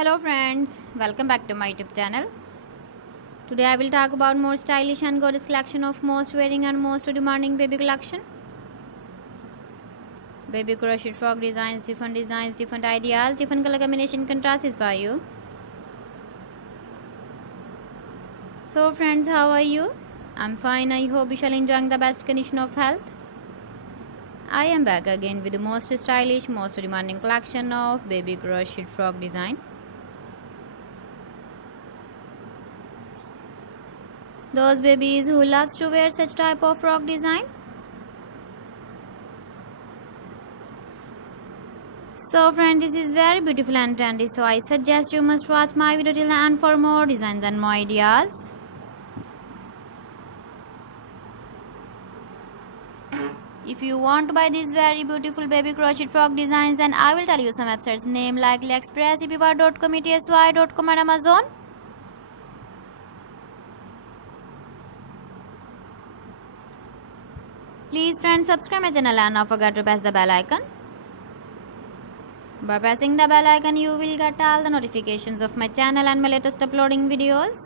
Hello friends, welcome back to my YouTube channel. Today I will talk about more stylish and gorgeous collection of most wearing and most demanding baby collection. Baby crochet frog designs, different ideas, different color combination contrasts for you. So friends, how are you? I'm fine. I hope you shall enjoying the best condition of health. I am back again with the most stylish, most demanding collection of baby crochet frog design. Those babies who loves to wear such type of frog design. So friends, this is very beautiful and trendy, so I suggest you must watch my video till the end for more designs and more ideas. If you want to buy these very beautiful baby crochet frog designs, then I will tell you some websites name like AliExpress, eBay.com, etsy.com and Amazon. Please friends, subscribe my channel and not forget to press the bell icon. By pressing the bell icon, you will get all the notifications of my channel and my latest uploading videos.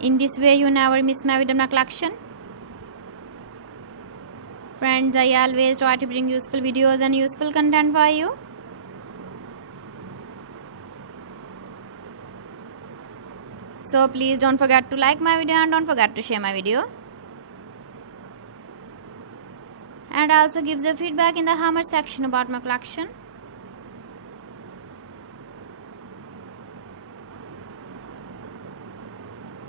In this way, you never miss my video collection. Friends, I always try to bring useful videos and useful content for you. So please don't forget to like my video and don't forget to share my video. And also give the feedback in the comment section about my collection.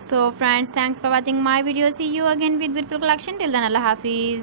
So friends, thanks for watching my video. See you again with beautiful collection. Till then, Allah Hafiz.